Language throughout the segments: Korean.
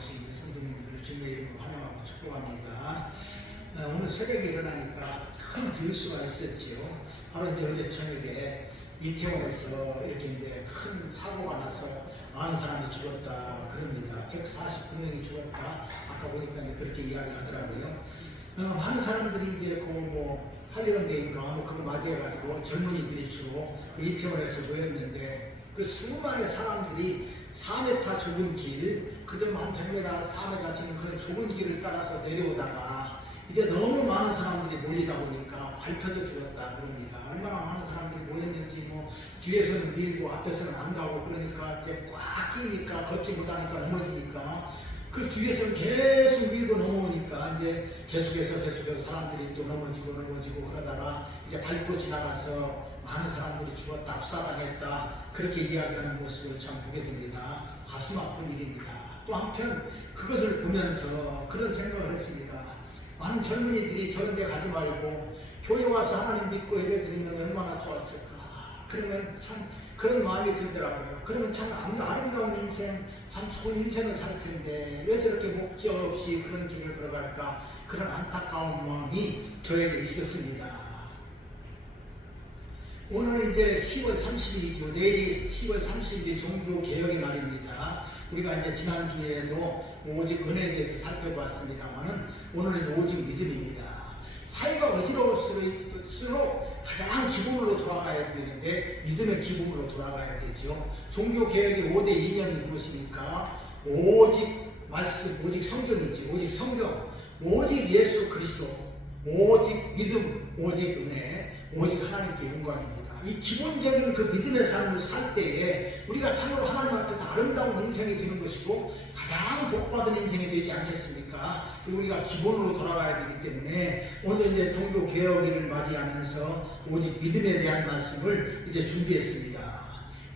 나오신 성도님들을 주님의 이름으로 환영하고 축복합니다. 오늘 새벽에 일어나니까 큰 뉴스가 있었지요. 바로 이제 어제 저녁에 이태원에서 이렇게 이제 큰 사고가 나서 많은 사람이 죽었다 그럽니다. 149명이 죽었다. 아까 보니까 이제 그렇게 이야기를 하더라고요. 많은 사람들이 이제 그 할리런데인가 그거 맞이해가지고 젊은이들이 주로 이태원에서 모였는데 그 수많은 사람들이 4m 좁은 길, 그저 한 100m, 4m 되는 그런 좁은 길을 따라서 내려오다가 이제 너무 많은 사람들이 몰리다 보니까 밟혀져 죽었다 그럽니다. 얼마나 많은 사람들이 모였는지 뒤에서는 밀고 앞에서는 안 가고 그러니까 이제 꽉 끼니까 걷지 못하니까 넘어지니까 그 뒤에서는 계속 밀고 넘어오니까 이제 계속해서 사람들이 또 넘어지고 그러다가 이제 밟고 지나가서 많은 사람들이 죽었다, 압사당했다 그렇게 이야기하는 모습을 참 보게 됩니다. 가슴 아픈 일입니다. 또 한편 그것을 보면서 그런 생각을 했습니다. 많은 젊은이들이 저런 데 가지 말고 교회 와서 하나님 믿고 예배드리면 얼마나 좋았을까. 그러면 참 그런 마음이 들더라고요. 그러면 참 아름다운 인생, 참 좋은 인생을 살 텐데 왜 저렇게 목적 없이 그런 길을 걸어갈까. 그런 안타까운 마음이 저에게 있었습니다. 오늘은 이제 10월 30일이죠. 내일이 10월 30일이 종교개혁의 날입니다. 우리가 이제 지난주에도 오직 은혜에 대해서 살펴봤습니다만은 오늘은 오직 믿음입니다. 사회가 어지러울수록 가장 기본으로 돌아가야 되는데 믿음의 기본으로 돌아가야 되죠. 종교개혁의 5대 이념이 무엇입니까? 오직 말씀, 오직 성경이지. 오직 성경, 오직 예수 그리스도, 오직 믿음, 오직 은혜, 오직 하나님께 영광입니다. 이 기본적인 그 믿음의 삶을 살 때에 우리가 참으로 하나님 앞에서 아름다운 인생이 되는 것이고 가장 복받은 인생이 되지 않겠습니까? 우리가 기본으로 돌아가야 되기 때문에 오늘 이제 종교 개혁일을 맞이하면서 오직 믿음에 대한 말씀을 이제 준비했습니다.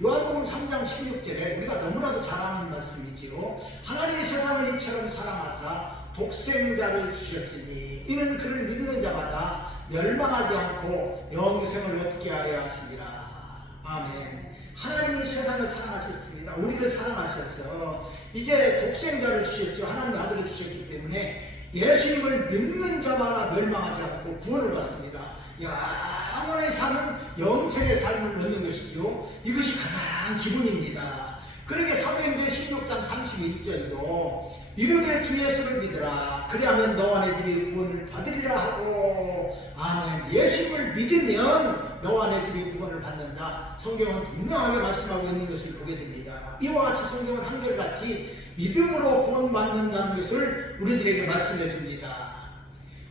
요한복음 3장 16절에 우리가 너무나도 잘 아는 말씀이지요. 하나님의 세상을 이처럼 사랑하사 독생자를 주셨으니 이는 그를 믿는 자마다 멸망하지 않고 영생을 얻게 하려 하시니라. 아멘. 하나님이 세상을 사랑하셨습니다. 우리를 사랑하셔서 이제 독생자를 주셨죠. 하나님의 아들을 주셨기 때문에 예수님을 믿는 자마다 멸망하지 않고 구원을 받습니다. 영원히 사는 영생의 삶을 얻는 것이죠. 이것이 가장 기본입니다. 그러게 사도행전 16장 31절도 이르되 주 예수를 믿으라 그리하면 너와 내 집이 구원을 받으리라 하고 아멘. 예수를 믿으면 너와 내 집이 구원을 받는다. 성경은 분명하게 말씀하고 있는 것을 보게 됩니다. 이와 같이 성경은 한결같이 믿음으로 구원받는다는 것을 우리들에게 말씀해 줍니다.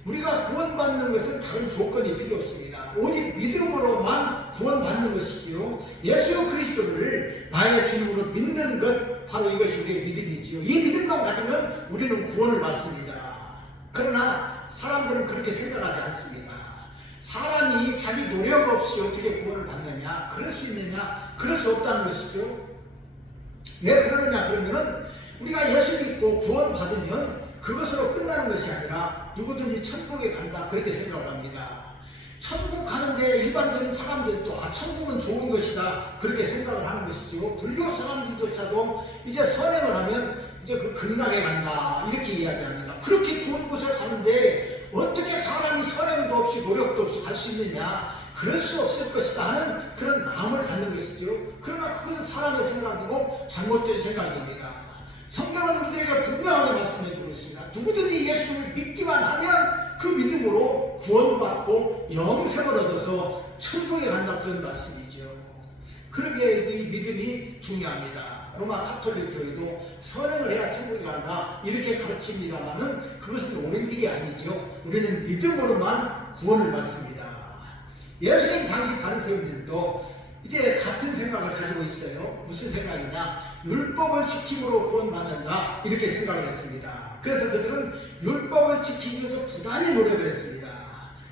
우리가 구원받는 것은 다른 조건이 필요 없습니다. 오직 믿음으로만 구원받는 것이지요. 예수 그리스도를 나의 주님으로 믿는 것, 바로 이것이 우리의 믿음이지요. 이 믿음만 가지면 우리는 구원을 받습니다. 그러나 사람들은 그렇게 생각하지 않습니다. 사람이 자기 노력 없이 어떻게 구원을 받느냐, 그럴 수 있느냐, 그럴 수 없다는 것이죠. 왜 그러느냐 그러면은 우리가 예수 믿고 구원받으면 그것으로 끝나는 것이 아니라 누구든지 천국에 간다 그렇게 생각을 합니다. 천국 가는데 일반적인 사람들도 천국은 좋은 것이다 그렇게 생각을 하는 것이죠. 불교 사람들조차도 이제 선행을 하면 이제 그 극락에 간다 이렇게 이야기합니다. 그렇게 좋은 곳에 가는데 어떻게 사람이 선행도 없이 노력도 없이 갈 수 있느냐, 그럴 수 없을 것이다 하는 그런 마음을 갖는 것이죠. 그러나 그것은 사람의 생각이고 잘못된 생각입니다. 성경은 우리들에게 분명하게 말씀해 주고 있습니다. 누구든지 예수를 믿기만 하면 그 믿음으로 구원받고 영생을 얻어서 천국에 간다 그런 말씀이죠. 그러기에 이 믿음이 중요합니다. 로마 가톨릭 교회도 선행을 해야 천국에 간다 이렇게 가르칩니다만은 그것은 옳은 길이 아니죠. 우리는 믿음으로만 구원을 받습니다. 예수님 당시 바리새인들도 이제 같은 생각을 가지고 있어요. 무슨 생각이냐? 율법을 지킴으로 구원받는다 이렇게 생각을 했습니다. 그래서 그들은 율법을 지키기 위해서 부단히 노력을 했습니다.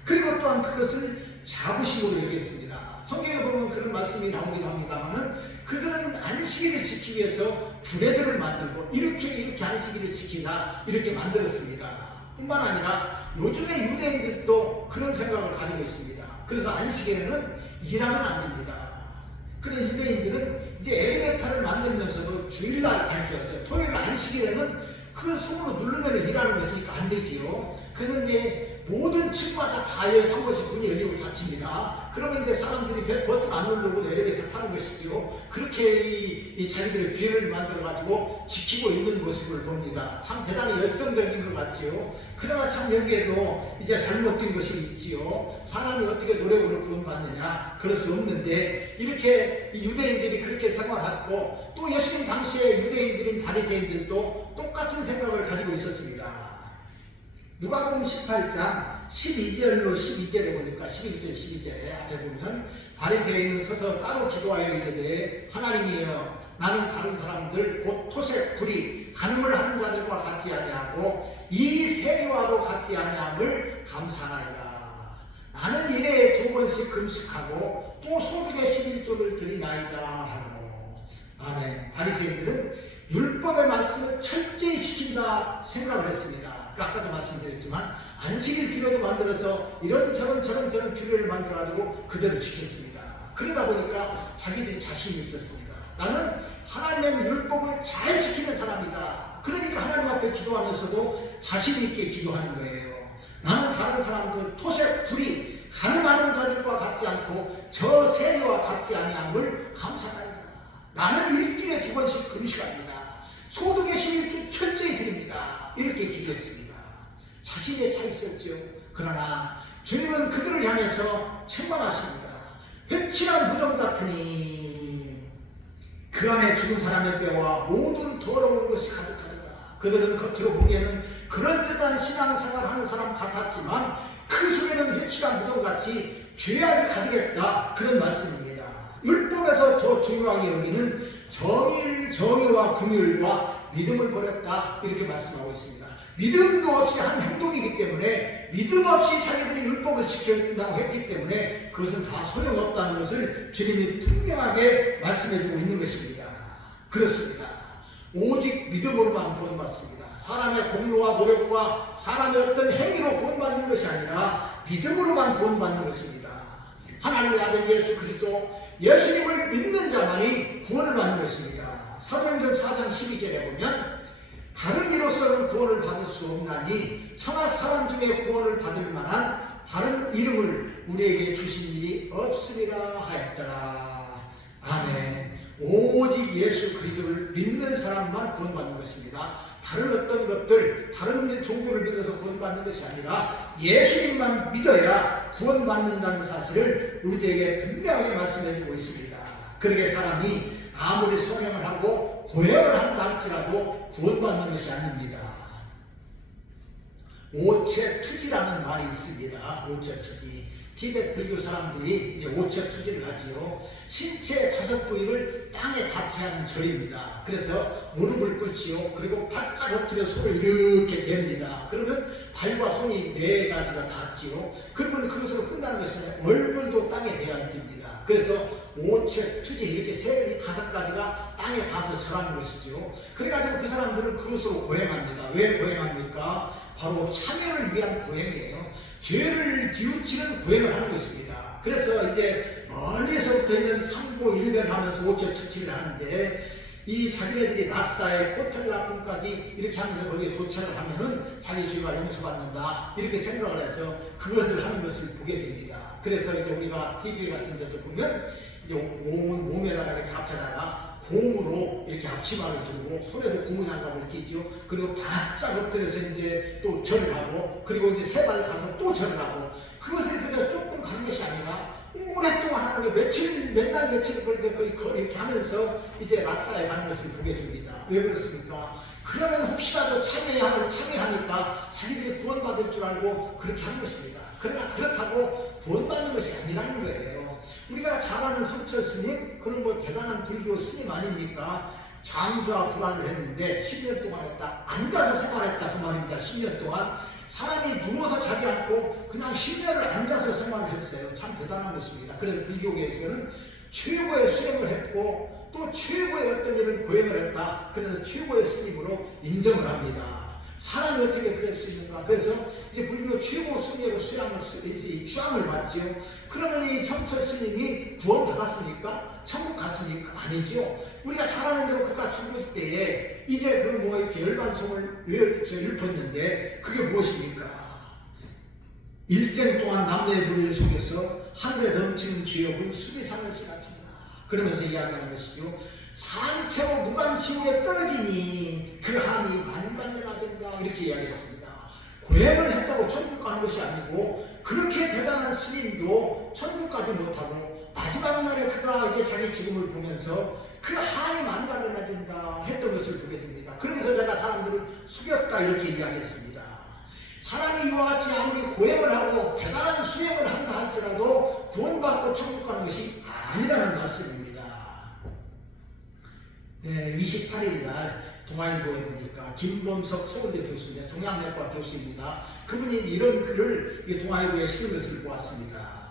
그리고 또한 그것을 자부심으로 여겼습니다. 성경에 보면 그런 말씀이 나오기도 합니다만 그들은 안식일을 지키기 위해서 규례들을 만들고 이렇게 안식일을 지키자 이렇게 만들었습니다. 뿐만 아니라 요즘의 유대인들도 그런 생각을 가지고 있습니다. 그래서 안식일에는 일하면 안 됩니다. 그래서 유대인들은 이제 엘리베이터를 만들면서도 주일날 토요일 안식일에는 그 손으로 누르면 일하는 것이니까 안 되지요. 그래서 이제 모든 층마다 다 한 번씩 문이 열리고 닫힙니다. 그러면 이제 사람들이 버튼 안 누르고 엘리베이터 타는 것이죠. 그렇게 이 자기들의 죄를 만들어가지고 지키고 있는 모습을 봅니다. 참 대단히 열성적인 것 같지요. 그러나 참 여기에도 이제 잘못된 것이 있지요. 사람이 어떻게 노력으로 구원받느냐? 그럴 수 없는데 이렇게 유대인들이 그렇게 생활하고 또 예수님 당시에 유대인들인 바리새인들도 똑같은 생각을 가지고 있었습니다. 누가복음 18장 12절로 12절에 보니까 11절 12절에 앞에 보면 바리새인은 서서 따로 기도하여 이르되 하나님이여 나는 다른 사람들 곧 토색 불이 간음을 하는 자들과 같지 아니하고 이 세리와도 같지 아니함을 감사하나이다. 나는 일에 2번씩 금식하고 또 소득의 11조를 드리나이다 하고. 아멘. 바리새인들은 율법의 말씀을 철저히 지킨다 생각을 했습니다. 아까도 말씀드렸지만 안식일 규례도 만들어서 이런저런 규례를 만들어가지고 그대로 지켰습니다. 그러다 보니까 자기들이 자신이 있었습니다. 나는 하나님의 율법을 잘 지키는 사람이다. 그러니까 하나님 앞에 기도하면서도 자신 있게 기도하는 거예요. 나는 다른 사람들 토색 불이 간음하는 자들과 같지 않고 저 세리와 같지 아니함을 감사하리다. 나는 일주일에 2번씩 금식합니다. 소득의 11조 철저히 드립니다. 이렇게 기도했습니다. 자신에 차 있었죠. 그러나 주님은 그들을 향해서 책망하십니다. 회칠한 무덤 같으니 그 안에 죽은 사람의 뼈와 모든 더러운 것이 가득하다. 그들은 겉으로 보기에는 그럴듯한 신앙생활 하는 사람 같았지만 그 속에는 회칠한 무덤같이 죄악이 가득했다. 그런 말씀입니다. 율법에서 더 중요하게 여기는 정의와 긍휼과 믿음을 버렸다. 이렇게 말씀하고 있습니다. 믿음도 없이 한 행동이기 때문에 믿음 없이 자기들이 율법을 지킨다고 했기 때문에 그것은 다 소용없다는 것을 주님이 분명하게 말씀해주고 있는 것입니다. 그렇습니다. 오직 믿음으로만 구원받습니다. 사람의 공로와 노력과 사람의 어떤 행위로 구원받는 것이 아니라 믿음으로만 구원받는 것입니다. 하나님의 아들 예수 그리스도 예수님을 믿는 자만이 구원을 받는 것입니다. 사도행전 4장 12절에 보면 다른 이로서는 구원을 받을 수 없나니 천하 사람 중에 구원을 받을 만한 다른 이름을 우리에게 주신 일이 없으리라 하였더라. 아멘. 오직 예수 그리스도를 믿는 사람만 구원받는 것입니다. 다른 어떤 것들, 다른 종교를 믿어서 구원받는 것이 아니라 예수님만 믿어야 구원받는다는 사실을 우리들에게 분명하게 말씀해주고 있습니다. 그러게 사람이 아무리 성행을 하고 고행을 한다 할지라도 구원받는 것이 아닙니다. 오체투지라는 말이 있습니다. 오체투지. 티베트 불교 사람들이 이제 오체투지를 하지요. 신체 5부위를 땅에 닿게 하는 절입니다. 그래서 무릎을 꿇지요. 그리고 바짝 엎드려 손을 이렇게 댑니다. 그러면 발과 손이 4가지가 닿지요. 그러면 그것으로 끝나는 것이 아니라 얼굴도 땅에 대야 됩니다. 그래서 오체투지 이렇게 5가지가 땅에 닿아서 절하는 것이죠. 그래가지고 그 사람들은 그것으로 고행합니다. 왜 고행합니까? 바로 참여를 위한 고행이에요. 죄를 뉘우치는 고행을 하는 것입니다. 그래서 이제 멀리서부터 있는 삼보일변을 하면서 오체투지를 하는데 이 자기네들이 라싸에 포텔라품까지 이렇게 하면서 거기에 도착을 하면은 자기 죄가 용서받는다 이렇게 생각을 해서 그것을 하는 것을 보게 됩니다. 그래서 이제 우리가 TV 같은 데도 보면 이제 온 몸에다가 이렇게 앞에다가 공으로 이렇게 앞치마를 들고 손에도 고무장갑을 끼지요. 그리고 바짝 엎드려서 이제 또 절을 하고 그리고 이제 세 발 가서 또 절을 하고 그것을 그저 조금 가는 것이 아니라 오랫동안 하는 게 맨날 며칠 이렇게 하면서 이제 라싸에 가는 것을 보게 됩니다. 왜 그렇습니까? 그러면 혹시라도 참여하니까 자기들이 구원받을 줄 알고 그렇게 하는 것입니다. 그러나 그렇다고 구원받는 것이 아니라는 거예요. 우리가 잘 아는 성철 스님, 그런 뭐 대단한 불교 스님 아닙니까? 장좌 불안을 했는데 10년 동안 했다. 앉아서 생활했다 그 말입니다. 10년 동안. 사람이 누워서 자지 않고 그냥 10년을 앉아서 생활을 했어요. 참 대단한 것입니다. 그래서 불교계에서는 최고의 수행을 했고 또 최고의 어떤 일을 고행을 했다. 그래서 최고의 스님으로 인정을 합니다. 사람이 어떻게 그럴 수 있는가? 그래서 이제 불교 최고 승려로 수양을 받죠. 그러면 이 성철 스님이 구원 받았습니까? 천국 갔습니까? 아니죠. 우리가 잘하는 대로 그가 죽을 때에 이제 그 뭐 이렇게 열반송을 읊었는데 그게 무엇입니까? 일생 동안 남녀의 불의를 속에서 하늘에 넘치는 죄업은 수리상을 지났습니다. 그러면서 이야기하는 것이죠. 산채로 무간지옥에 떨어지니 그 한이 만간대나 된다. 이렇게 이야기했습니다. 고행을 했다고 천국 가는 것이 아니고 그렇게 대단한 스님도 천국 가지 못하고 마지막 날에 그가 이제 자기 죽음을 보면서 그 한이 만간대나 된다 했던 것을 보게 됩니다. 그러면서 내가 사람들을 숙였다 이렇게 이야기했습니다. 사람이 이와 같이 아무리 고행을 하고 대단한 수행을 한다 할지라도 구원받고 천국 가는 것이 아니라는 말씀입니다. 28일 날 동아일보에 보니까 김범석 서울대 교수입니다. 종양내과 교수입니다. 그분이 이런 글을 동아일보에 실은 것을 보았습니다.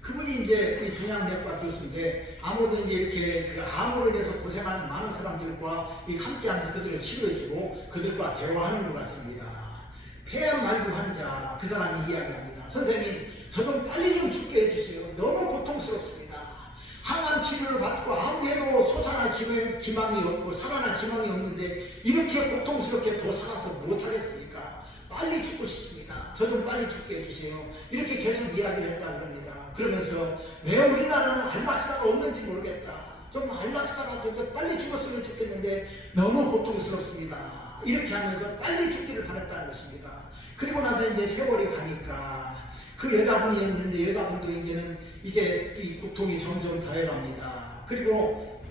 그분이 이제 이 종양내과 교수인데 아무도 이제 이렇게 그 암으로 인해서 고생하는 많은 사람들과 함께하는 그들을 치료해주고 그들과 대화하는 것 같습니다. 폐암 말기 환자 그 사람이 이야기합니다. 선생님 저 좀 빨리 좀 죽게 해주세요. 너무 고통스럽습니다. 항암 치료를 받고 아무래도 소산할 기망이 없고 살아날 기망이 없는데 이렇게 고통스럽게 더 살아서 못하겠습니까? 빨리 죽고 싶습니다. 저 좀 빨리 죽게 해주세요. 이렇게 계속 이야기를 했다는 겁니다. 그러면서 왜 우리나라는 안락사가 없는지 모르겠다. 좀 안락사가 더 빨리 죽었으면 좋겠는데 너무 고통스럽습니다. 이렇게 하면서 빨리 죽기를 바랬다는 것입니다. 그리고 나서 이제 세월이 가니까 그 여자분이었는데 여자분도 이제는 이제 이 고통이 점점 더해갑니다. 그리고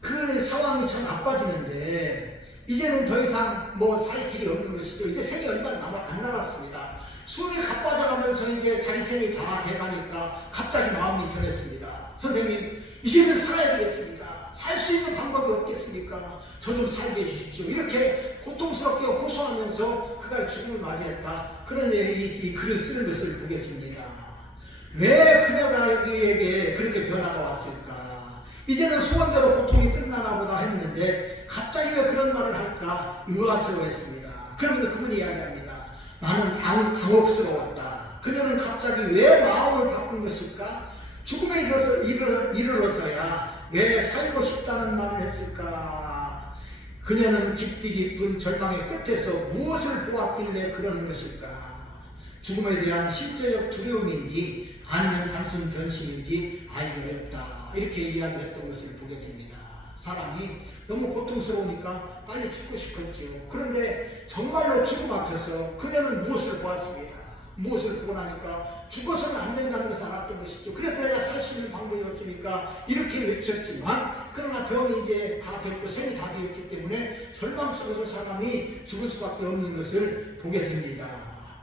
그 상황이 참 나빠지는데 이제는 더 이상 뭐 살 길이 없는 것이죠. 이제 생이 얼마 안 남았습니다. 숨이 가빠져가면서 이제 자기 생이 다 돼가니까 갑자기 마음이 변했습니다. 선생님 이제는 살아야 되겠습니다. 살 수 있는 방법이 없겠습니까? 저 좀 살게 해주십시오. 이렇게 고통스럽게 호소하면서 그가 죽음을 맞이했다. 그런 이 글을 쓰는 것을 보게 됩니다. 왜 그녀가 여기에게 그렇게 변화가 왔을까? 이제는 소원대로 고통이 끝나나 보다 했는데 갑자기 왜 그런 말을 할까 의아스러워했습니다. 그러면서 그분이 이야기합니다. 나는 당혹스러웠다. 그녀는 갑자기 왜 마음을 바꾼 것일까? 죽음에 이르러서야 왜 살고 싶다는 말을 했을까? 그녀는 깊디 깊은 절망의 끝에서 무엇을 보았길래 그러는 것일까? 죽음에 대한 실제적 두려움인지 아니면 단순 변심인지 알기 어렵다. 이렇게 이야기했던 것을 보게 됩니다. 사람이 너무 고통스러우니까 빨리 죽고 싶었지요. 그런데 정말로 죽음 앞에서 그녀는 무엇을 보았습니다. 무엇을 보고 나니까 죽어서는 안 된다는 것을 알았던 것이죠. 그래서 내가 살 수 있는 방법이 없으니까 이렇게 외쳤지만 그러나 병이 이제 다 됐고 생이 다 되었기 때문에 절망 속에서 사람이 죽을 수밖에 없는 것을 보게 됩니다.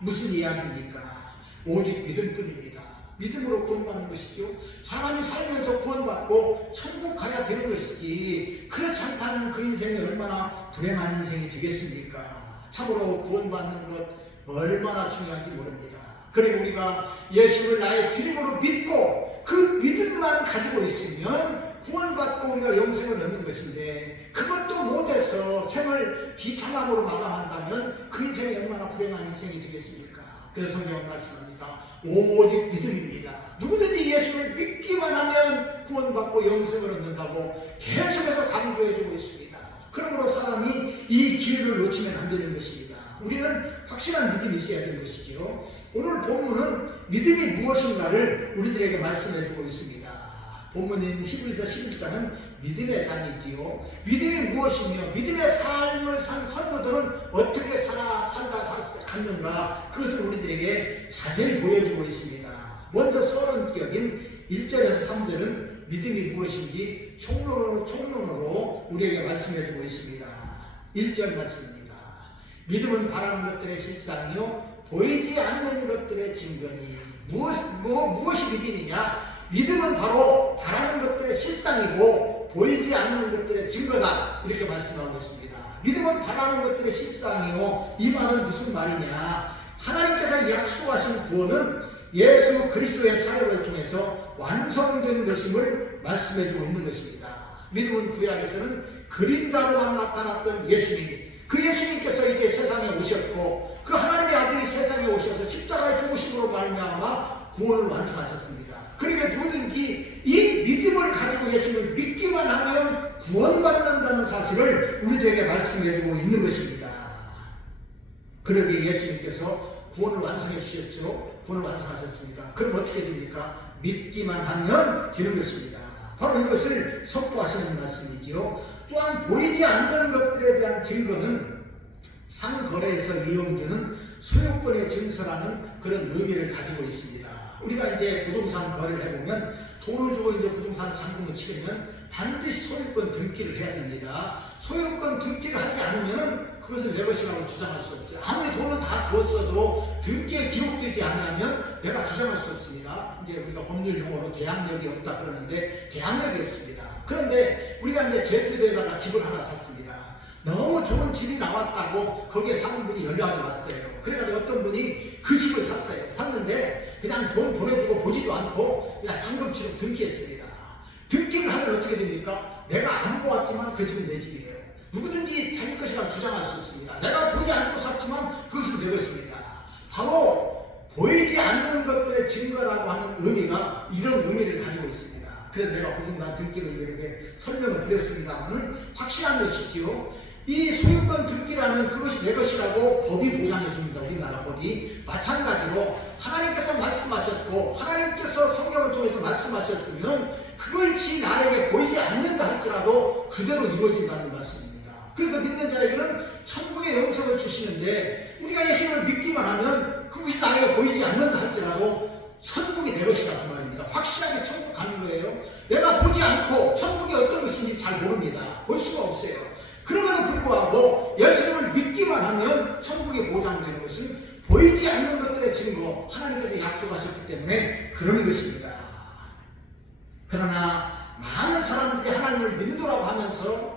무슨 이야기입니까? 오직 믿음뿐입니다. 믿음으로 구원받는 것이죠. 사람이 살면서 구원받고 천국 가야 되는 것이지 그렇지 않다면 그 인생이 얼마나 불행한 인생이 되겠습니까? 참으로 구원받는 것 얼마나 중요한지 모릅니다. 그리고 우리가 예수를 나의 주님으로 믿고 그 믿음만 가지고 있으면 구원받고 우리가 영생을 얻는 것인데 그것도 못해서 생을 비참함으로 마감한다면 그 인생이 얼마나 불행한 인생이 되겠습니까? 그래서 성경은 말씀합니다. 오직 믿음입니다. 누구든지 예수를 믿기만 하면 구원받고 영생을 얻는다고 계속해서 강조해주고 있습니다. 그러므로 사람이 이 기회를 놓치면 안 되는 것입니다. 우리는 확실한 믿음이 있어야 되는 것이죠. 오늘 본문은 믿음이 무엇인가를 우리들에게 말씀해주고 있습니다. 본문인 히브리서 11장은 믿음의 장이지요. 믿음이 무엇이며 믿음의 삶을 산 선조들은 어떻게 살다 갔는가 그것을 우리들에게 자세히 보여주고 있습니다. 먼저 서론격인 1절에서 3절은 믿음이 무엇인지 총론으로 우리에게 말씀해주고 있습니다. 1절 말씀입니다. 믿음은 바라는 것들의 실상이요 보이지 않는 것들의 증거니. 무엇이 믿음이냐? 믿음은 바로 바라는 것들의 실상이고 보이지 않는 것들의 증거다. 이렇게 말씀하고 있습니다. 믿음은 바라는 것들의 실상이요. 이 말은 무슨 말이냐? 하나님께서 약속하신 구원은 예수 그리스도의 사역을 통해서 완성된 것임을 말씀해주고 있는 것입니다. 믿음은 구약에서는 그림자로만 나타났던 예수님, 그 예수님께서 이제 세상에 오셨고 그 하나님의 아들이 세상에 오셔서 십자가에 죽으심으로 말미암아 구원을 완성하셨습니다. 그러니까 누구든지 이 믿음을 가지고 예수님을 믿기만 하면 구원받는다는 사실을 우리들에게 말씀해주고 있는 것입니다. 그러기에 예수님께서 구원을 완성해 주셨죠. 구원을 완성하셨습니다. 그럼 어떻게 됩니까? 믿기만 하면 되는 것입니다. 바로 이것을 선포하시는 말씀이지요. 또한 보이지 않는 것들에 대한 증거는 상거래에서 이용되는 소유권의 증서라는 그런 의미를 가지고 있습니다. 우리가 이제 부동산 거래를 해보면 돈을 주고 이제 부동산 잔금을 치르면 반드시 소유권 등기를 해야 됩니다. 소유권 등기를 하지 않으면 그것을 내 것이라고 주장할 수 없어요. 아무리 돈을 다 주었어도 등기에 기록되지 않으면 내가 주장할 수 없습니다. 이제 우리가 법률 용어로 계약력이 없다 그러는데 계약력이 없습니다. 그런데 우리가 이제 제주도에다가 집을 하나 샀습니다. 너무 좋은 집이 나왔다고 거기에 사는 분이 연락이 왔어요. 그래가지고 어떤 분이 그 집을 샀어요. 샀는데 그냥 돈 보내주고 보지도 않고 그냥 잔금치로 등기했습니다. 등기를 하면 어떻게 됩니까? 내가 안 보았지만 그 집은 내 집이에요. 누구든지 자기 것이라고 주장할 수 없습니다. 내가 보지 않고 샀지만 그것은 내 것입니다. 바로 보이지 않는 것들의 증거라고 하는 의미가 이런 의미를 가지고 있습니다. 그래서 제가 부동산 등기를 이렇게 설명을 드렸습니다만 확실한 것이지요. 이 소유권 등기라면 그것이 내 것이라고 법이 보장해 줍니다. 우리나라 법이. 마찬가지로 하나님께서 말씀하셨고 하나님께서 성경을 통해서 말씀하셨으면 그것이 나에게 보이지 않는다 할지라도 그대로 이루어진다는 말씀입니다. 그래서 믿는 자에게는 천국의 영생을 주시는데 우리가 예수님을 믿기만 하면 그것이 나에게 보이지 않는다 할지라도 천국이 내 것이다 그 말입니다. 확실하게 천국 가는 거예요. 내가 보지 않고 천국이 어떤 것인지 잘 모릅니다. 볼 수가 없어요. 그럼에도 불구하고 예수님을 믿기만 하면 천국이 보장되는 것은 보이지 않는 것들의 증거 하나님께서 약속하셨기 때문에 그런 것입니다. 그러나 많은 사람들이 하나님을 믿노라고 하면서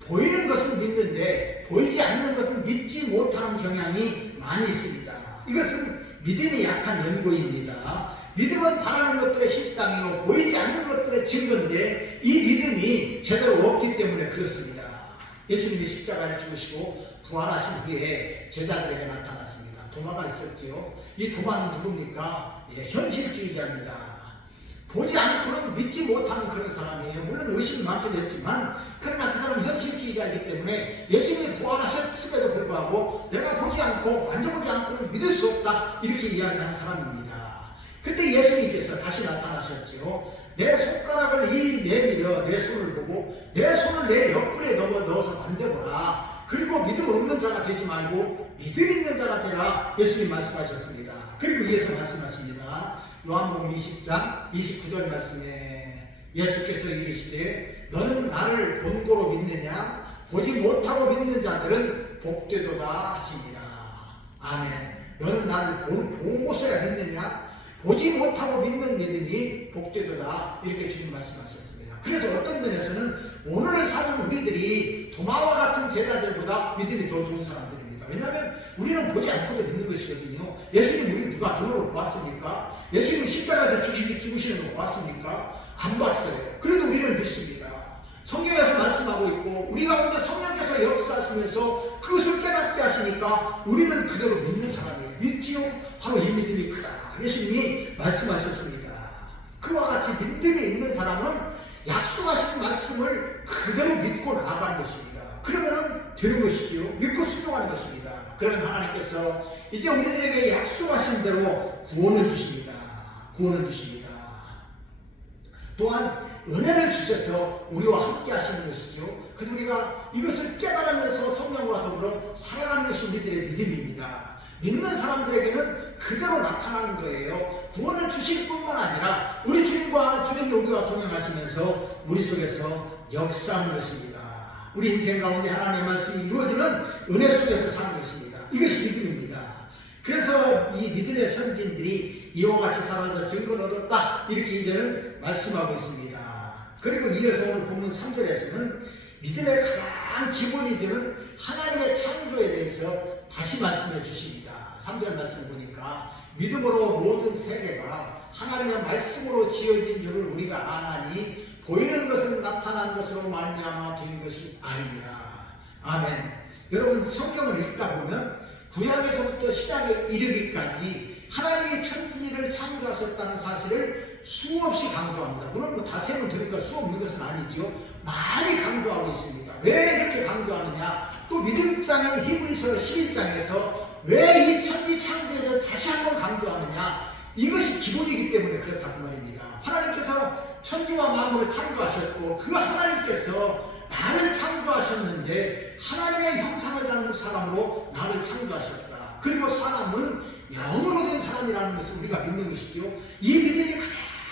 보이는 것은 믿는데 보이지 않는 것은 믿지 못하는 경향이 많이 있습니다. 이것은 믿음이 약한 연고입니다. 믿음은 바라는 것들의 실상이요 보이지 않는 것들의 증거인데 이 믿음이 제대로 없기 때문에 그렇습니다. 예수님이 십자가에 죽으시고 부활하신 후에 제자들에게 나타났습니다. 도마가 있었지요. 이 도마는 누굽니까? 현실주의자입니다. 보지 않고는 믿지 못하는 그런 사람이에요. 물론 의심이 많게 됐지만 그러나 그 사람은 현실주의자이기 때문에 예수님이 부활하셨음에도 불구하고 내가 보지 않고 만져보지 않고는 믿을 수 없다 이렇게 이야기하는 사람입니다. 그때 예수님께서 다시 나타나셨죠. 내 손가락을 내밀어 내 손을 보고 내 손을 내 옆구리에 넣어서 만져보라. 그리고 믿음 없는 자가 되지 말고 믿음 있는 자가 되라. 예수님 말씀하셨습니다. 그리고 이어서 말씀하십니다. 요한복음 20장 29절 말씀에 예수께서 이르시되 너는 나를 본고로 믿느냐? 보지 못하고 믿는 자들은 복되도다 하시니라. 아멘. 너는 나를 보고서야 믿느냐? 보지 못하고 믿는 믿음이 복되도다. 이렇게 주님 말씀하셨습니다. 그래서 어떤 면에서는 오늘 사는 우리들이 도마와 같은 제자들보다 믿음이 더 좋은 사람들입니다. 왜냐하면 우리는 보지 않고도 믿는 것이거든요. 예수님 우리 누가 눈으로 보았습니까? 예수님 십자가에서 죽으시는 거 보았습니까? 안 봤어요. 그래도 우리는 믿습니다. 성경에서 말씀하고 있고 우리 가운데 성령께서 역사하시면서 그것을 깨닫게 하시니까 우리는 그대로 믿는 사람이에요. 믿지요? 바로 이 믿음이 크다. 예수님이 말씀하셨습니다. 그와 같이 믿음이 있는 사람은 약속하신 말씀을 그대로 믿고 나아가는 것입니다. 그러면 되는 것이지요. 믿고 순종하는 것입니다. 그러면 하나님께서 이제 우리들에게 약속하신 대로 구원을 주십니다. 구원을 주십니다. 또한 은혜를 주셔서 우리와 함께 하시는 것이죠. 그래서 우리가 이것을 깨달으면서 성령과 더불어 살아가는 것이 우리들의 믿음입니다. 믿는 사람들에게는 그대로 나타나는 거예요. 구원을 주실 뿐만 아니라 우리 주님과 주님이 우리와 동행하시면서 우리 속에서 역사하는 것입니다. 우리 인생 가운데 하나님의 말씀이 이루어지는 은혜 속에서 사는 것입니다. 이것이 믿음입니다. 그래서 이 믿음의 선진들이 이와 같이 살아서 증거를 얻었다 이렇게 이제는 말씀하고 있습니다. 그리고 이어서 오늘 본문 3절에서는 믿음의 가장 기본이 되는 하나님의 창조에 대해서 다시 말씀해 주십니다. 3절 말씀 보니까 믿음으로 모든 세계가 하나님의 말씀으로 지어진 줄을 우리가 아나니 보이는 것은 나타난 것으로 말미암아 된 것이 아니라. 아멘. 여러분 성경을 읽다 보면 구약에서부터 신약에 이르기까지 하나님이 천지를 창조하셨다는 사실을 수없이 강조합니다. 물론 다 세면 들으니까 수 없는 것은 아니죠. 많이 강조하고 있습니다. 왜 이렇게 강조하느냐? 또 믿음장인 히브리서 11장에서 왜 이 천지 창조에 대해서 다시 한번 강조하느냐? 이것이 기본이기 때문에 그렇다고 말입니다. 하나님께서 천지와 만물을 창조하셨고 그 하나님께서 나를 창조하셨는데 하나님의 형상을 닮은 사람으로 나를 창조하셨다. 그리고 사람은 영으로 된 사람이라는 것을 우리가 믿는 것이죠. 이 믿음이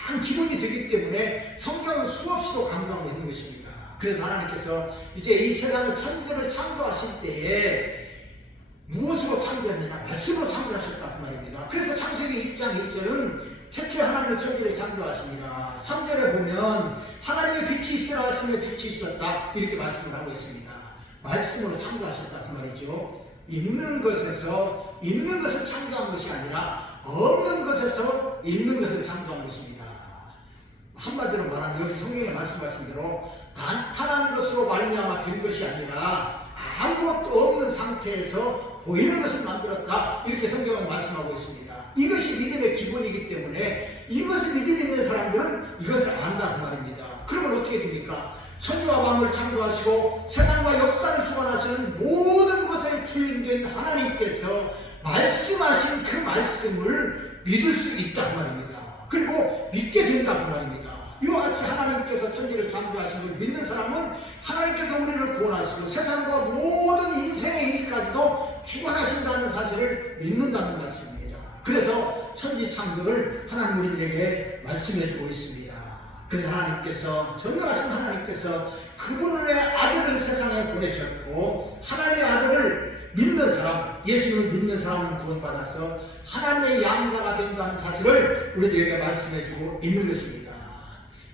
가장 기본이 되기 때문에 성경은 수없이도 강조하고 있는 것입니다. 그래서 하나님께서 이제 이 세상의 천지를 창조하실 때에 무엇으로 창조했느냐? 말씀으로 창조하셨다고 말입니다. 그래서 창세기 1장 1절은 최초에 하나님의 천지를 창조하십니다. 3절에 보면 하나님의 빛이 있으라 하시며 빛이 있었다 이렇게 말씀을 하고 있습니다. 말씀으로 창조하셨다 그 말이죠. 있는 것에서 있는 것을 창조한 것이 아니라 없는 것에서 있는 것을 창조한 것입니다. 한마디로 말하면 여기 성경에 말씀하신 대로 나타난 것으로 말미암아 된 것이 아니라 아무것도 없는 상태에서 보이는 것을 만들었다 이렇게 성경은 말씀하고 있습니다. 이것이 믿음의 기본이기 때문에 이것을 믿음이 있는 사람들은 이것을 안다 그 말입니다. 그러면 어떻게 됩니까? 천지와 만물을 창조하시고 세상과 역사를 주관하시는 모든 것의 주인된 하나님께서 말씀하신 그 말씀을 믿을 수 있다 그 말입니다. 그리고 믿게 된다 그 말입니다. 이와 같이 하나님께서 천지를 창조하신 걸 믿는 사람은 하나님께서 우리를 구원하시고 세상과 모든 인생의 일까지도 주관하신다는 사실을 믿는다는 말씀입니다. 그래서 천지 창조를 하나님 우리들에게 말씀해 주고 있습니다. 그래서 하나님께서 전능하신 하나님께서 그분의 아들을 세상에 보내셨고 하나님의 아들을 믿는 사람, 예수를 믿는 사람은 구원받아서 하나님의 양자가 된다는 사실을 우리들에게 말씀해 주고 있는 것입니다.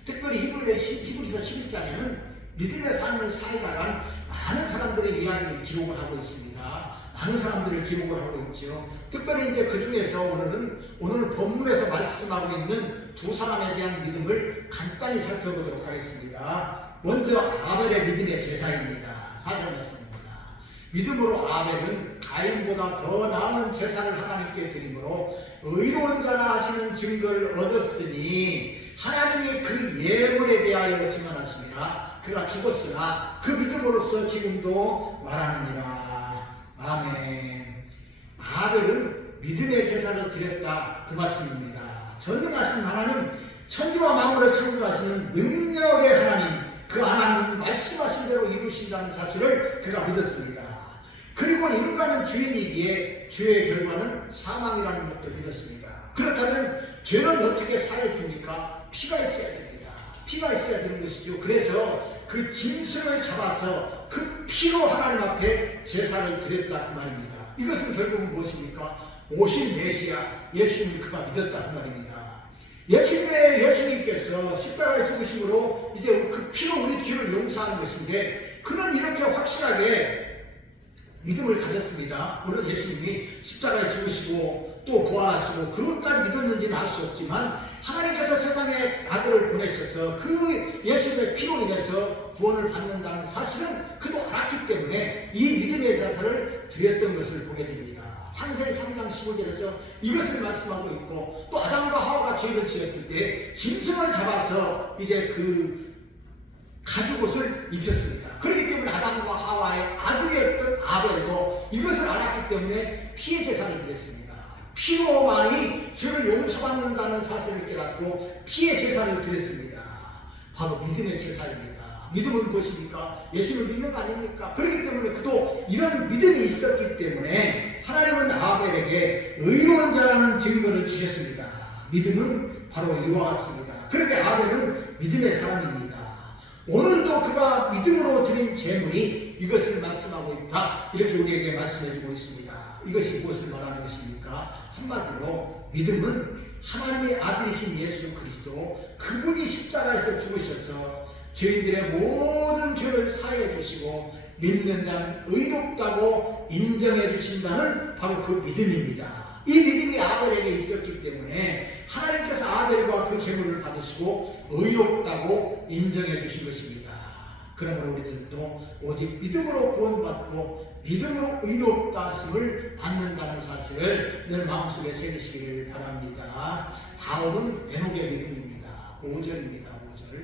특별히 히브리서 11장에는 믿음의 삶을 살다간 많은 사람들의 이야기를 기록을 하고 있습니다. 많은 사람들을 기록을 하고 있죠. 특별히 이제 그 중에서 오늘 본문에서 말씀하고 있는 두 사람에 대한 믿음을 간단히 살펴보도록 하겠습니다. 먼저 아벨의 믿음의 제사입니다. 4절 말씀입니다. 믿음으로 아벨은 가인보다 더 나은 제사를 하나님께 드림으로 의로운 자라 하시는 증거를 얻었으니 하나님이 그 예물에 대하여 증언하시니라. 그가 죽었으나 그 믿음으로써 지금도 말하느니라. 아멘. 아벨은 믿음의 제사를 드렸다 그 말씀입니다. 전능하신 하나님, 천지와 만물을 창조하시는 능력의 하나님, 그 하나님은 말씀하신 대로 이루신다는 사실을 그가 믿었습니다. 그리고 인간은 죄인이기에 죄의 결과는 사망이라는 것도 믿었습니다. 그렇다면 죄는 어떻게 사해줍니까? 피가 있어야 됩니다. 피가 있어야 되는 것이죠. 그래서 그 짐승을 잡아서 그 피로 하나님 앞에 제사를 드렸다 그 말입니다. 이것은 결국은 무엇입니까? 오신 메시아 예수님을 그가 믿었다 그 말입니다. 예수님께서 십자가에 죽으심으로 이제 그 피로 우리 죄를 용서하는 것인데 그는 이렇게 확실하게 믿음을 가졌습니다. 물론 예수님이 십자가에 죽으시고 또 부활하시고 그것까지 믿었는지는 알 수 없지만 하나님께서 세상에 아들을 보내셔서 그 예수님의 피로 인해서 구원을 받는다는 사실은 그도 알았기 때문에 이 믿음의 제사를 드렸던 것을 보게 됩니다. 창세기 3장 15절에서 이것을 말씀하고 있고 또 아담과 하와가 죄를 지었을 때 짐승을 잡아서 이제 그 가죽옷을 입혔습니다. 그렇기 때문에 아담과 하와의 아들이었던 아벨도 이것을 알았기 때문에 피의 제사를 드렸습니다. 피로만이 죄를 용서받는다는 사실을 깨닫고 피의 제사를 드렸습니다. 바로 믿음의 제사입니다. 믿음은 무엇입니까? 예수를 믿는 거 아닙니까? 그렇기 때문에 그도 이런 믿음이 있었기 때문에 하나님은 아벨에게 의로운 자라는 증거를 주셨습니다. 믿음은 바로 이와 같습니다. 그렇게 아벨은 믿음의 사람입니다. 오늘도 그가 믿음으로 드린 제물이 이것을 말씀하고 있다. 이렇게 우리에게 말씀해주고 있습니다. 이것이 무엇을 말하는 것입니까? 한마디로 믿음은 하나님의 아들이신 예수 그리스도 그분이 십자가에서 죽으셔서 죄인들의 모든 죄를 사해 주시고 믿는 자는 의롭다고 인정해 주신다는 바로 그 믿음입니다. 이 믿음이 아벨에게 있었기 때문에 하나님께서 아벨과 그 제물을 받으시고 의롭다고 인정해 주신 것입니다. 그러므로 우리들도 오직 믿음으로 구원받고 믿음으로 의롭다 하심을 받는다는 사실을 늘 마음속에 새기시기를 바랍니다. 다음은 에녹의 믿음입니다. 5절입니다. 5절.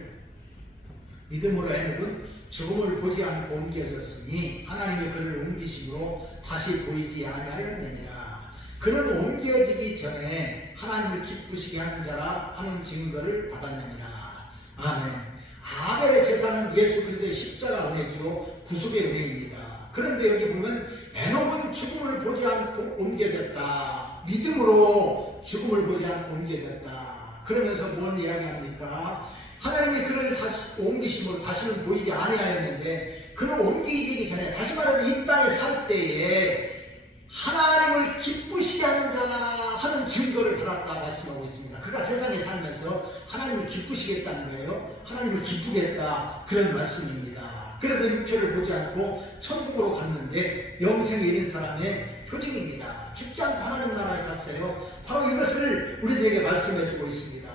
믿음으로 에녹은 죽음을 보지 않고 옮겨졌으니 하나님이 그를 옮기심으로 다시 보이지 아니하였느니라. 그는 옮겨지기 전에 하나님을 기쁘시게 하는 자라 하는 증거를 받았느니라. 아멘. 아벨의 제사는 예수 그리스도의 십자가 은혜죠. 구속의 은혜입니다. 그런데 여기 보면 에녹은 죽음을 보지 않고 옮겨졌다. 믿음으로 죽음을 보지 않고 옮겨졌다. 그러면서 뭔 이야기합니까? 하나님이 그를 다시 옮기심으로 다시는 보이지 아니하였는데 그를 옮기기 전에, 다시 말하면 이 땅에 살 때에 하나님을 기쁘시게 하는 자라 하는 증거를 받았다 말씀하고 있습니다. 그가 세상에 살면서 하나님을 기쁘시겠다는 거예요. 하나님을 기쁘게 했다, 그런 말씀입니다. 그래서 육체를 보지 않고 천국으로 갔는데 영생에 이른 사람의 표징입니다. 죽지 않고 하나님 나라에 갔어요. 바로 이것을 우리들에게 말씀해 주고 있습니다.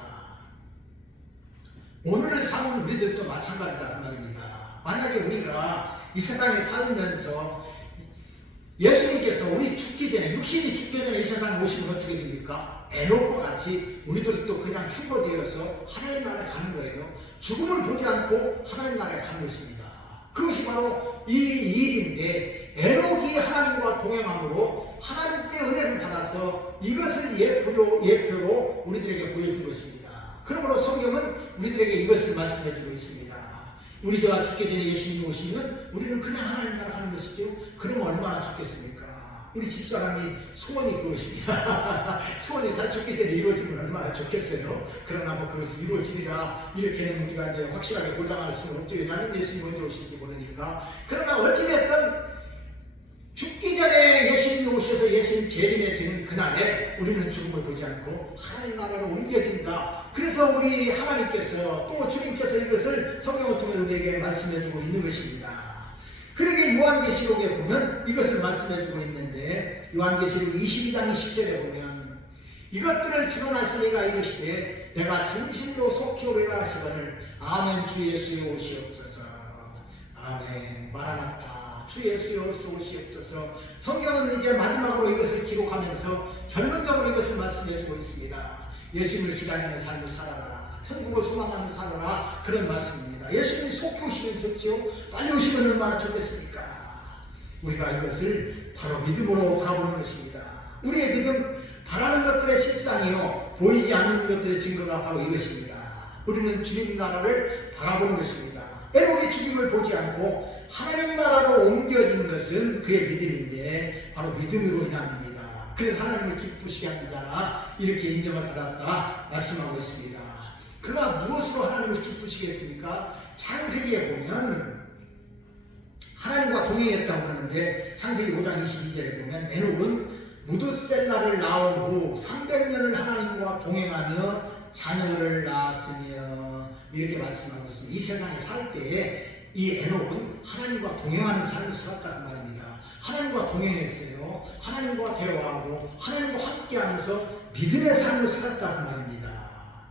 오늘을 사는 우리들도 마찬가지다 그 말입니다. 만약에 우리가 이 세상에 살면서 예수님께서 우리 죽기 전에, 육신이 죽기 전에 이 세상에 오시면 어떻게 됩니까? 에녹과 같이 우리들도 그냥 휴거되어서 하나님 나라에 가는 거예요. 죽음을 보지 않고 하나님 나라에 가는 것입니다. 그것이 바로 이 일인데, 에녹이 하나님과 동행함으로 하나님께 은혜를 받아서 이것을 예표로 우리들에게 보여준 것입니다. 그러므로 성경은 우리들에게 이것을 말씀해 주고 있습니다. 우리가 죽기 전에 예수님이 오시면 우리는 그냥 하나님 나라 가는 것이죠. 그러면 얼마나 좋겠습니까? 우리 집사람이 소원이 그것입니다. 소원이 잘 죽기 전에 이루어지면 얼마나 좋겠어요. 그러나 뭐 그것이 이루어지리라 이렇게는 우리가 이제 확실하게 보장할 수는 없죠. 왜냐하면 예수님이 언제 오실지 모르니까. 그러나 어찌됐든 죽기 전에 예수님이 오셔서 예수님 재림에 드는 그날에 우리는 죽음을 보지 않고 하나님 나라로 옮겨진다. 그래서 우리 하나님께서 또 주님께서 이것을 성경을 통해 우리에게 말씀해주고 있는 것입니다. 그러게 요한계시록에 보면 이것을 말씀해주고 있는데, 요한계시록 22장 10절에 보면 이것들을 증언하시니가 이르시되 내가 진실로 속히 오리라 하시거늘 아멘. 주 예수의 오시옵소서. 아멘. 마라나타. 주 예수의 오시옵소서. 성경은 이제 마지막으로 이것을 기록하면서 결론적으로 이것을 말씀해주고 있습니다. 예수님을 기다리는 삶을 살아라. 천국을 소망하는 살아라. 그런 말씀입니다. 예수님이 속히 오시면 좋지요. 빨리 오시면 얼마나 좋겠습니까? 우리가 이것을 바로 믿음으로 바라보는 것입니다. 우리의 믿음, 바라는 것들의 실상이요, 보이지 않는 것들의 증거가 바로 이것입니다. 우리는 주님 나라를 바라보는 것입니다. 에녹이 주님을 보지 않고 하나님 나라로 옮겨진 것은 그의 믿음인데 바로 믿음으로 인함입니다. 그래서 하나님을 기쁘시게 하는 자라 이렇게 인정을 받았다 말씀하고 있습니다. 그러나 무엇으로 하나님을 기쁘시게 했습니까? 창세기에 보면 하나님과 동행했다고 하는데, 창세기 5장 22절에 보면 에녹은 무드셀라를 낳은 후 300년을 하나님과 동행하며 자녀를 낳았으며 이렇게 말씀하고 있습니다. 이 세상에 살 때에 이 에녹은 하나님과 동행하는 삶을 살았다는 말입니다. 하나님과 동행했어요. 하나님과 대화하고 하나님과 함께하면서 믿음의 삶을 살았다는 말입니다.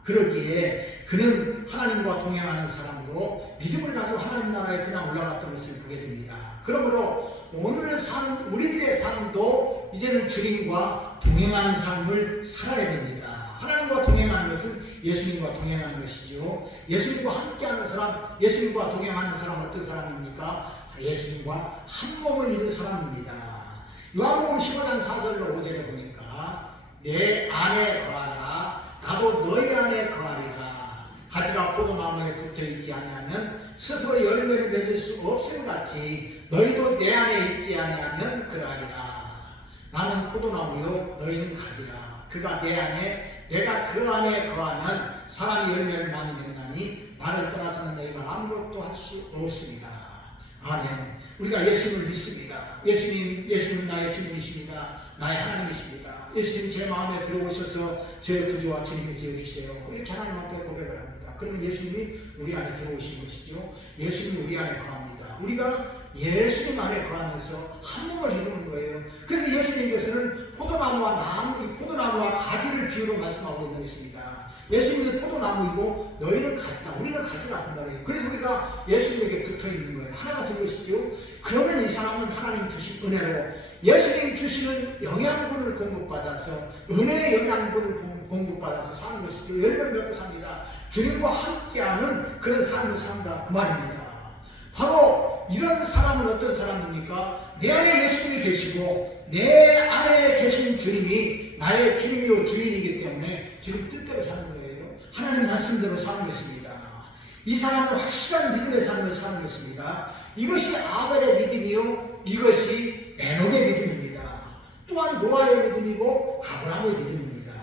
그러기에 그는 하나님과 동행하는 사람으로 믿음을 가지고 하나님 나라에 그냥 올라갔던 것을 보게 됩니다. 그러므로 오늘 삶, 우리들의 삶도 이제는 주님과 동행하는 삶을 살아야 됩니다. 하나님과 동행하는 것은 예수님과 동행하는 것이죠. 예수님과 함께하는 사람, 예수님과 동행하는 사람 어떤 사람입니까? 예수님과 한 몸을 이룬 사람입니다. 요한복음 15장 4절로 5절에 보니까 내 안에 거하라 나도 너희 안에 거하리라. 가지가 포도나무에 붙어있지 아니하면 스스로 열매를 맺을 수 없음 같이 너희도 내 안에 있지 아니하면 그러하리라. 나는 포도나무요 너희는 가지라. 그가 내 안에 내가 그 안에 거하면 사람이 열매를 많이 맺나니 나를 떠나서는 너희가 아무것도 할 수 없습니다. 아멘. 우리가 예수님을 믿습니다. 예수님 나의 주님이십니다. 나의 하나님이십니다. 예수님 제 마음에 들어오셔서 제 구주와 주님이 되어주세요. 이렇게 하나님 앞에 고백을 합니다. 그러면 예수님이 우리 안에 들어오신 것이죠. 예수님이 우리 안에 거합니다. 우리가 예수님 안에 거하면서 한 몸을 이루는 거예요. 그래서 예수님께서는 포도나무와 가지를 비유로 말씀하고 있는 것입니다. 예수님이 포도나무이고 너희는 가지라, 우리는 가지라 그 말이에요. 그래서 우리가 예수님에게 붙어 있는 거예요. 하나가 된 것이죠. 그러면 이 사람은 하나님 주신 은혜로 예수님 주시는 영양분을 공급받아서 은혜의 영양분을 공급받아서 사는 것이죠. 열매를 맺고 삽니다. 주님과 함께하는 그런 삶을 산다 그 말입니다. 바로 이런 사람은 어떤 사람입니까? 내 안에 예수님이 계시고 내 안에 계신 주님이 나의 주님이요 주인이기 때문에 지금 뜻대로 사는 거예요. 하나님 말씀대로 사는 것입니다. 이 사람은 확실한 믿음의 삶을 사는 것입니다. 이것이 아벨의 믿음이요, 이것이 에녹의 믿음입니다. 또한 노아의 믿음이고 아브라함의 믿음입니다.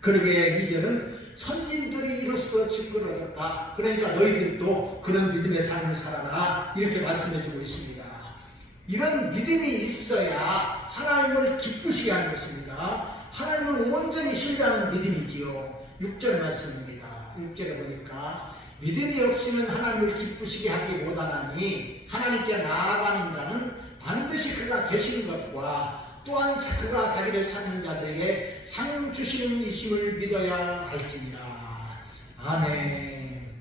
그러기에 이제는 선진들이 이로써 증거를 얻었다. 그러니까 너희들도 그런 믿음의 삶을 살아라. 이렇게 말씀해주고 있습니다. 이런 믿음이 있어야 하나님을 기쁘시게 하는 것입니다. 하나님을 온전히 신뢰하는 믿음이지요. 6절 말씀입니다. 6절에 보니까 믿음이 없이는 하나님을 기쁘시게 하지 못하나니 하나님께 나아가는 자는 반드시 그가 계시는 것과 또한 그가 자기를 찾는 자들에게 상 주시는 이심을 믿어야 할지니라. 아멘.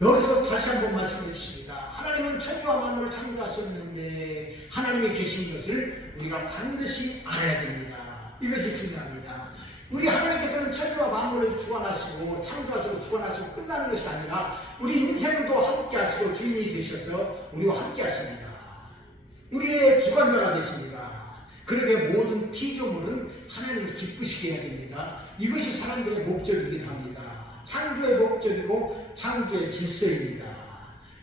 여기서 다시 한번 말씀해 주십니다. 하나님은 천지와 만물을 창조하셨는데 하나님이 계신 것을 우리가 반드시 알아야 됩니다. 이것이 중요합니다. 우리 하나님께서는 천지와 만물을 주관하시고 창조하시고 주관하시고 끝나는 것이 아니라 우리 인생도 함께 하시고 주인이 되셔서 우리와 함께 하십니다. 우리의 주관자가 되십니다. 그러게 모든 피조물은 하나님을 기쁘시게 해야 됩니다. 이것이 사람들의 목적이긴 합니다. 창조의 목적이고 창조의 질서입니다.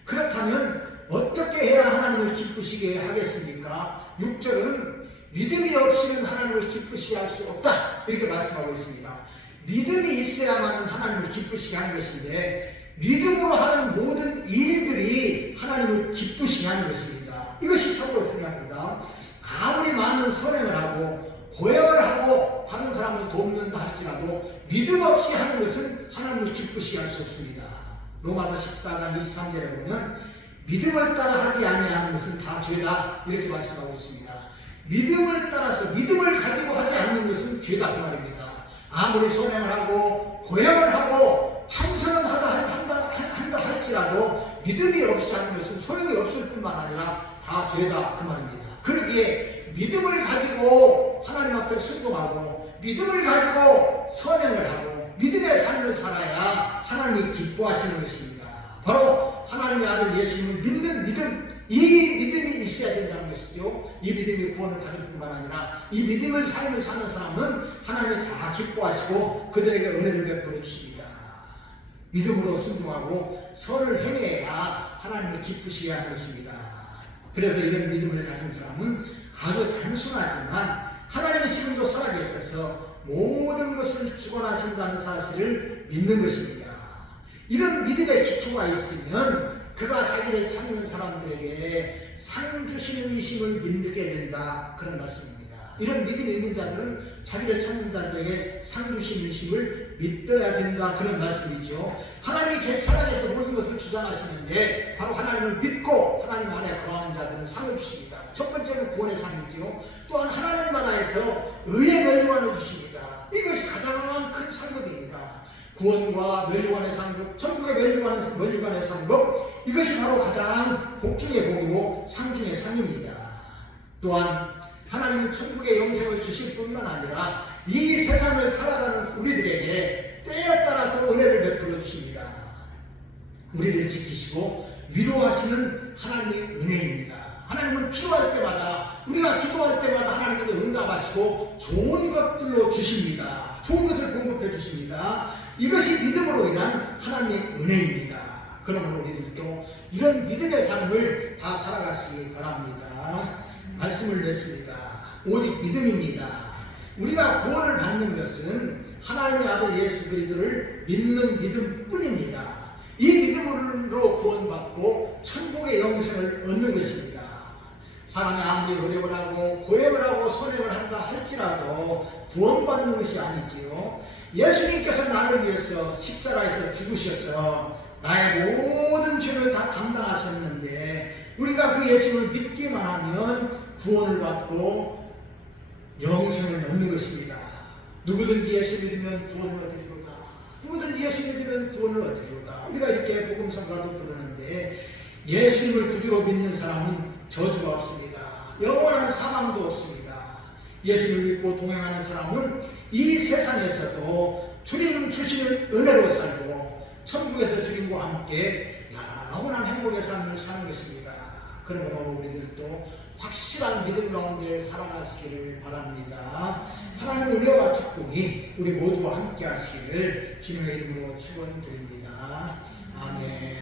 그렇다면 어떻게 해야 하나님을 기쁘시게 하겠습니까? 6절은 믿음이 없이는 하나님을 기쁘시게 할 수 없다 이렇게 말씀하고 있습니다. 믿음이 있어야만 하나님을 기쁘시게 하는 것인데 믿음으로 하는 모든 일들이 하나님을 기쁘시게 하는 것입니다. 이것이 참으로 중요합니다. 아무리 많은 선행을 하고 고행을 하고 다른 사람을 돕는다 할지라도 믿음 없이 하는 것은 하나님을 기쁘시게 할 수 없습니다. 로마서 14장 23절에 보면 믿음을 따라 하지 아니하는 것은 다 죄다 이렇게 말씀하고 있습니다. 믿음을 따라서 믿음을 가지고 하지 않는 것은 죄다 그 말입니다. 아무리 선행을 하고 고행을 하고 참선을 한다 할지라도 믿음이 없이 하는 것은 소용이 없을 뿐만 아니라 다 죄다 그 말입니다. 그러기에 믿음을 가지고 하나님 앞에 순종하고 믿음을 가지고 선행을 하고 믿음의 삶을 살아야 하나님이 기뻐하시는 것입니다. 바로 하나님의 아들 예수님을 믿는 믿음, 이 믿음이 있어야 된다는 것이죠. 이 믿음이 구원을 받을 뿐만 아니라 이 믿음을 삶을 사는 사람은 하나님이 다 기뻐하시고 그들에게 은혜를 베풀어 주십니다. 믿음으로 순종하고 선을 행해야 하나님을 기쁘시게 하는 것입니다. 그래서 이런 믿음을 가진 사람은 아주 단순하지만 하나님이 지금도 살아계셔서 모든 것을 주관하신다는 사실을 믿는 것입니다. 이런 믿음의 기초가 있으면 그가 자기를 찾는 사람들에게 상 주시는 이심을 믿게 된다 그런 말씀입니다. 이런 믿음이 있는 자들은 자기를 찾는 자들에게 상 주시는 이심을 믿어야 된다 그런 말씀이죠. 하나님이 살아계서 모든 것을 주관하시는데 바로 하나님을 믿고 하나님 안에 거하는 자들은 상을 주십니다. 첫 번째는 구원의 상이죠. 또한 하나님 나라에서 의의 멸류관을 주십니다. 이것이 가장 큰 상급입니다. 구원과 멸류관의 상급, 천국의 멸류관의 상급, 이것이 바로 가장 복중의 복이고 상중의 상입니다. 또한 하나님은 천국의 영생을 주실 뿐만 아니라 이 세상을 살아가는 우리들에게 때에 따라서 은혜를 베풀어 주십니다. 우리를 지키시고 위로하시는 하나님의 은혜입니다. 하나님은 필요할 때마다 우리가 기도할 때마다 하나님께서 응답하시고 좋은 것들로 주십니다. 좋은 것을 공급해 주십니다. 이것이 믿음으로 인한 하나님의 은혜입니다. 그러므로 우리들도 이런 믿음의 삶을 다 살아가시기 바랍니다. 말씀을 냈습니다. 오직 믿음입니다. 우리가 구원을 받는 것은 하나님의 아들 예수 그리스도를 믿는 믿음뿐입니다. 이 믿음으로 구원받고 천국의 영생을 얻는 것입니다. 사람이 아무리 노력을 하고 고행을 하고 선행을 한다 할지라도 구원받는 것이 아니지요. 예수님께서 나를 위해서 십자가에서 죽으셔서 나의 모든 죄를 다 감당하셨는데 우리가 그 예수를 믿기만 하면 구원을 받고 영생을 얻는 것입니다. 누구든지 예수 믿으면 구원을 얻으리로다. 믿으면 구원을 얻으리로다. 우리가 이렇게 복음성가도 부르는데 예수님을 구주로 믿는 사람은 저주가 없습니다. 영원한 사망도 없습니다. 예수님을 믿고 동행하는 사람은 이 세상에서도 주님 주시는 은혜로 살고 천국에서 주님과 함께 영원한 행복의 삶을 사는 것입니다. 그러므로 우리들도 확실한 믿음 가운데 살아가시기를 바랍니다. 하나님의 은혜와 축복이 우리 모두와 함께 하시기를 주님의 이름으로 축원드립니다. 아멘.